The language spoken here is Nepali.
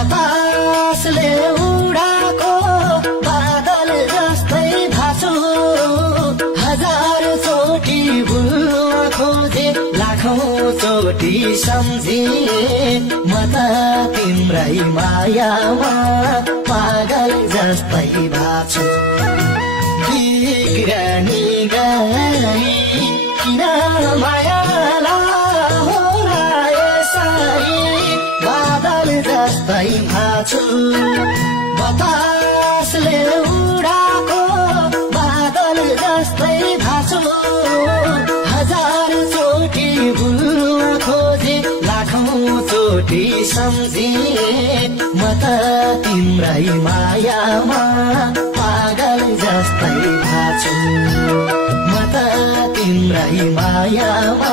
बतासले उडाको बादल जस्तै भाछु हजार चोटी भुल्न खोजे लाखौं चोटी सम्झे म त तिम्रै मायामा पागल जस्तै भाछु बिग्रनी गई किन मायालाई होला यसरी बादल जस्तै भाछु बतासले उडाको बादल जस्तै भाछु हजार चोटी भुल्न खोजे लाखौं चोटी सम्झे म त तिम्रै मायामा पागल जस्तै भाछु म त तिम्रै मायामा